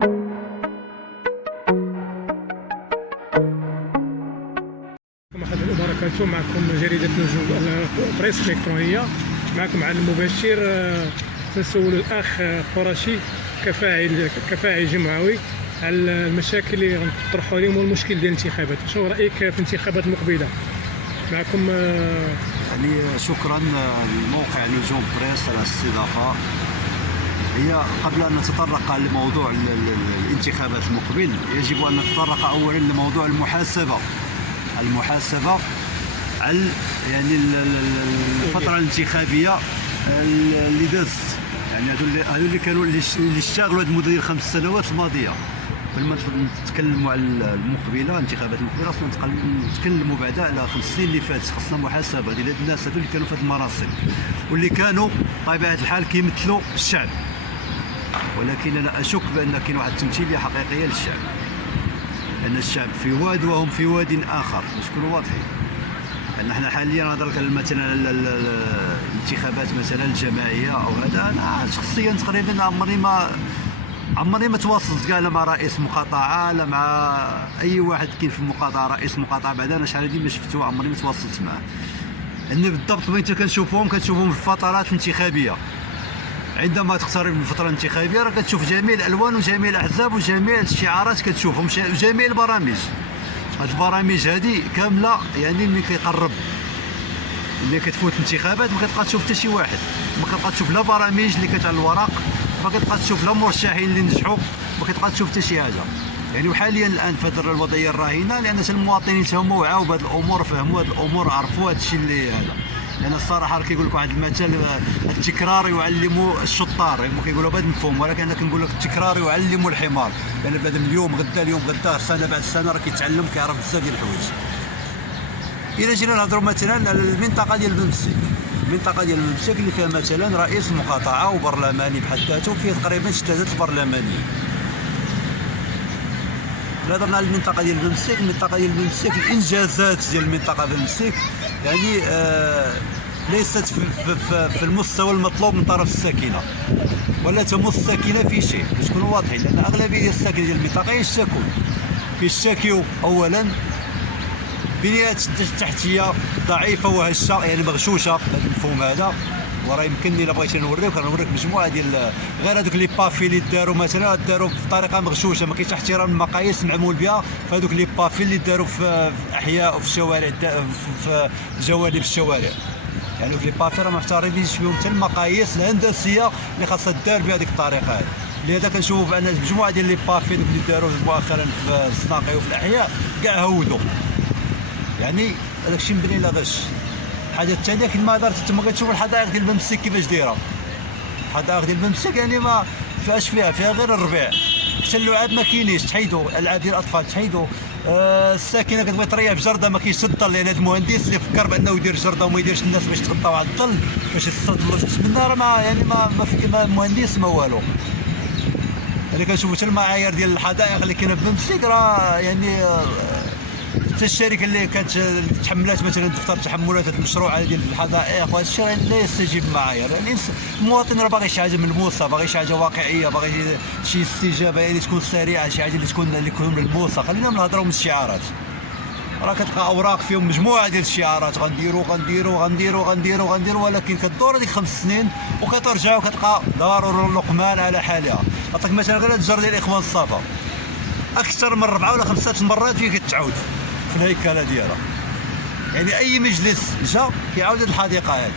ورحمة الله وبركاته. معكم جريدة نجوم بريس الإلكترونية، معكم على المباشر. تنسول الأخ قرشي كفاعل جمعوي على المشاكل اللي غنطرحوا عليهم والمشكل ديال الانتخابات. شنو رأيك في الانتخابات المقبلة؟ معكم. يعني شكرا لموقع نجوم بريس على الاستضافة. هي قبل أن نتطرق لموضوع الانتخابات المقبل يجب أن نتطرق أولا لموضوع المحاسبة على يعني الفترة الانتخابية اللي دازت. يعني هذو اللي كانوا اللي اشتغلوا هذه المدة ديال 5 سنوات الماضية. قبل ما نتكلموا على المقبلة الانتخابات المقبلة خصنا نتكلموا بعدا على 5 سنين اللي فاتت. خصنا محاسبة ديال هاد الناس هذو اللي كانوا في هذه المناصب واللي كانوا بطبيعة الحال كيمثلوا الشعب، ولكن أنا أشك بأن كاين واحد التمثيلية حقيقية للشعب، لأن الشعب في واد وهم في واد آخر. باش نكونوا واضحين، لأن احنا حاليا نهضر مثلا الانتخابات مثلا الجماعية أو هذا. أنا شخصيا تقريبا عمري ما تواصلت كاع لا مع رئيس مقاطعة لا مع أي واحد كاين في المقاطعة رئيس مقاطعة. بعد أنا شحال هادي ما شفتو، عمري ما تواصلت معاه. لأن بالضبط وين كنشوفهم في الفترات الانتخابية. عندما تقترب من الفترة الانتخابية راه كتشوف جميع الألوان وجميع الأحزاب وجميع الشعارات كتشوفهم، جميع البرامج. هاد البرامج هادي كاملة يعني ملي كيقرب ملي كتفوت الانتخابات ما كتبقى تشوف حتى شي واحد، ما كتبقى تشوف لا برامج اللي كانت على الورق، ما كتبقى تشوف لا مرشحين اللي نجحوا، ما كتبقى تشوف حتى شي حاجة. يعني وحاليا الآن في هذه الوضعية الراهنة، لأن المواطنين تما وعاو بهاد الأمور، فهموا هاد الأمور، عرفوا هاد الشيء اللي هذا. لأن الصراحة راه كيقول لك واحد المثل، التكرار يعلم الشطار، كيقولوا بهذا المفهوم، ولكن أنا كنقول لك التكرار يعلم الحمار. لأن بنادم اليوم غدا سنة بعد سنة راه كيتعلم، كيعرف بزاف ديال الحوايج. إلا جينا نهضروا مثلا على المنطقة ديال بنمسك، المنطقة ديال بنمسك اللي فيها مثلا رئيس مقاطعة وبرلماني بحد ذاته، وفيه تقريبا 6 البرلمانيين. إلا هضرنا على المنطقة ديال بنمسك، الإنجازات ديال المنطقة بنمسك يعني ليست في المستوى المطلوب من طرف الساكنة، ولا تمس الساكنة في شيء. باش نكونوا واضحين، لأن أغلبية الساكنة ديال المنطقة كيشتكيو أولا بنيات التحتية ضعيفة وهشة، يعني مغشوشة بهذا المفهوم هذا. وراه يمكنني الا بغيتي نوريك مجموعه ديال غير هذوك لي بافي اللي داروا مثلا بطريقه مغشوشه، ما كاينش احترام المقاييس معمول بها في هذوك لي بافي اللي داروا في احياء وفي الشوارع، في جوانب الشوارع. يعني هذوك لي بافي راه ما محترمينش بهم حتى المقاييس الهندسيه اللي خاصها دار بهذيك الطريقه هذه. لهذا كنشوفوا بان مجموعه ديال لي بافي اللي داروا مؤخرا في الصناقي وفي الاحياء كاع هودوا، يعني هذاك الشيء مبني لا غش. الحاجه الثانيه كما هضرت تما كتشوف الحدائق ديال بنمسك كيفاش دايره. الحدائق ديال بنمسك يعني ما فيها غير الربيع، حتى اللعاب ما كاينينش، تحيدوا العاب ديال الاطفال تحيدوا. الساكنه كتبغي تريح في جرده ما كاينش الظل، لان هذا المهندس اللي فكر بانه يدير جرده وما يديرش الناس باش يتغطاو على الظل باش يستظلوا تما، راه ما فكر مهندس ما والو. يعني كنشوفوا حتى المعايير ديال الحدائق اللي كاينه في بنمسك راه يعني حتى الشركه اللي كانت تحملات مثلا دفتر تحملات هذا المشروع ديال الحدائق وهذا الشيء لا يستجيب المعايير. يعني المواطن راه باغي شي حاجه ملموسه، باغي شي حاجه واقعيه، باغي شي استجابه يعني تكون سريعه، شي حاجه اللي تكون ملموسه. خلينا نهضروا من الشعارات، راه كتلقى اوراق فيهم مجموعه ديال الشعارات، غنديروا، ولكن كدور هذيك 5 سنين وكترجع وكتلقى دار اللقمان على حالها. عطيك مثلا غير الجر ديال الاخوان الصفا اكثر من 4 ولا 5 مرات فيه كتعاود في الهيكله ديالها. يعني اي مجلس جا كيعاود هذه الحديقه هذه.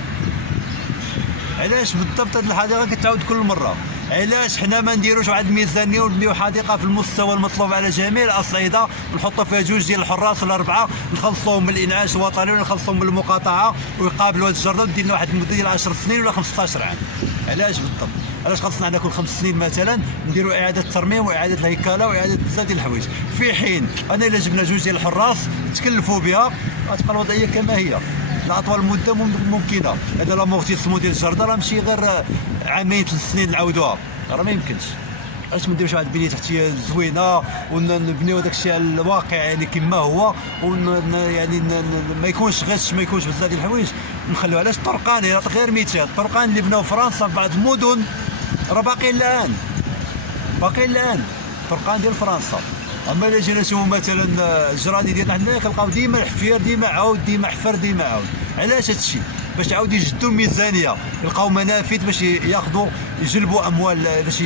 علاش بالضبط هذه الحديقه كتعاود كل مره؟ علاش حنا ما نديروش واحد الميزانيه ونبنيو حديقه في المستوى المطلوب على جميع الاصعده، نحطوا فيها 2 ديال الحراس ولا 4، نخلصوهم من الانعاش الوطني ونخلصوهم من المقاطعه ويقابلوا هذه الجرده ودير لنا واحد المده ديال 10 سنين ولا 15 عام. علاش بالضبط؟ علاش خاصنا حنا كل 5 سنين مثلا نديروا اعاده ترميم واعاده الهيكله واعاده بزاف ديال الحوايج، في حين انا الا جبنا 2 ديال الحراس تكلفوا بها غتبقى الوضعيه كما هي لاطول مده ممكنه. هذا لامورتيسمون ديال الجرده راه ماشي غير 2 3 سنين نعاودوها، راه ما يمكنش. علاش ما نديروش واحد البنيه تحتيه زوينه ونبنيو داك الشيء على الواقع يعني كما هو، يعني ما يكونش غش، ما يكونش بزاف ديال الحوايج نخليو. علاش الطرقان؟ غير مثال الطرقان اللي بناو فرنسا في بعض المدن راه باقيين الان فرقان ديال فرنسا. اما الا جينا نشوفوا مثلا الجرادي ديالنا حنا كنلقاو ديما الحفير، ديما عاود، ديما حفر، ديما عاود. علاش هادشي؟ باش عاود يجدوا الميزانيه، يلقاو منافذ باش ياخذوا يجلبوا اموال، باش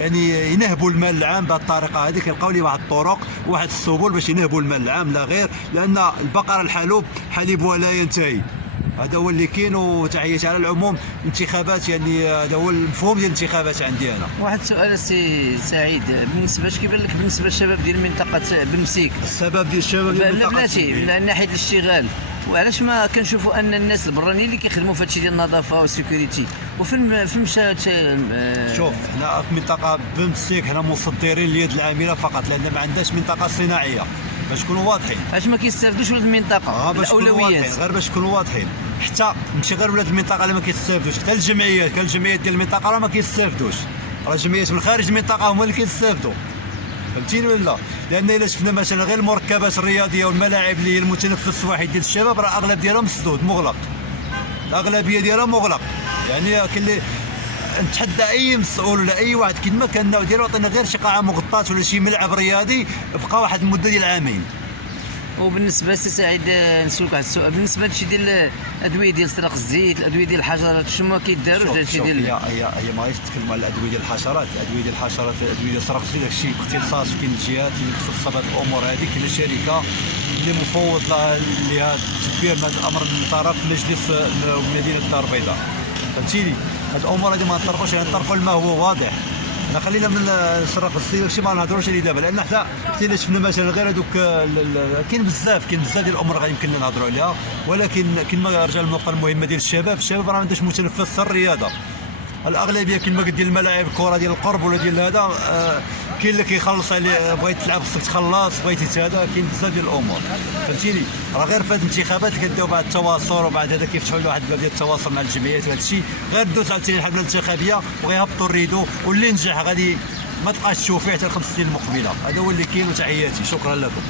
يعني ينهبوا المال العام بهذه الطريقه هذه. كيلقاو لي واحد الطرق، واحد السبل باش ينهبوا المال العام لا غير، لان البقره الحلوب حليبها لا ينتهي. هذا هو اللي كاين. وتحياتي على العموم انتخابات، يعني هذا هو المفهوم ديال الانتخابات عندي انا. واحد السؤال سي سعيد، بالنسبه اش كيبان لك بالنسبه للشباب ديال منطقه بنمسيك؟ السبب ديال الشباب ديال بلاتي من ناحيه الاشتغال، وعلاش ما كنشوفوا ان الناس البرانيين اللي كيخدموا في هادشي ديال النظافه والسيكوريتي وفين مشات؟ شوف، حنا في منطقه بنمسيك حنا مصدرين اليد العامله فقط، لان ما عندناش منطقه صناعيه. باش نكونوا واضحين، علاش ما كيستافدوش ولاد المنطقه؟ الاولويات غير باش نكونوا واضحين. حتى ماشي غير ولاد المنطقه اللي ما كيستافدوش، حتى الجمعيات، الجمعيات ديال المنطقه راه ما كيستافدوش، راه الجمعيات من خارج المنطقه هما اللي كيستافدوا. فهمتيني ولا؟ لان الا شفنا مثلا غير المركبات الرياضيه والملاعب اللي هي المتنفس الواحد ديال الشباب، راه اغلب ديالها مسدود مغلق، الاغلبيه ديالها مغلق. يعني كاين اللي نتحدى اي مسؤول ولا اي واحد كيما ما كان النوع ديالو، عطينا غير شي قاعه مغطاه ولا شي ملعب رياضي، بقى واحد المده ديال عامين. وبالنسبه سي سعيد نسولك واحد السؤال، بالنسبه لشي ديال الادويه ديال سرق الزيت، الادويه ديال الحشرات، شنو ما كيداروش هادشي ديال؟ هي ما غاديش تكلم على الادويه ديال الحشرات، الادويه ديال الحشرات، الادويه ديال سرق الزيت داكشي باختصاص. كاين الجهات اللي مختصه بهذه الامور هذه، كاين شركه اللي مفوض لها تدبير هذا الامر من طرف مجلس مدينه الدار البيضاء. فهمتيني؟ هاد الامور هذه ما نطرقوش، يعني نطرقوا لما هو واضح. خلينا من سرق الزيت داكشي ما نهضروش عليه دابا، لان حتى الا شفنا مثلا غير هذوك كاين بزاف ديال الامور غادي يمكن نهضروا عليها. ولكن كما رجع للنقطه المهمه ديال الشباب راه ما عندوش متنفس الرياضه. الاغلبيه كما قلت ديال الملاعب الكره ديال القرب ولا ديال هذا، كاين اللي كيخلص عليه، بغيت تلعب خصك تخلص، بغيتي هذا، كاين بزاف ديال الامور. فهمتيني؟ راه غير في هذه الانتخابات اللي كداو بعد التواصل، وبعد هذا كيفتحوا له واحد الباب ديال التواصل مع الجمعيات وهذا الشيء، غير دوز عاوتاني الحمله الانتخابيه وغيهبطوا الريدو، واللي نجح غادي ما تبقاش تشوف فيه حتى ال5 سنين المقبله. هذا هو اللي كاين. وتحياتي، شكرا لكم.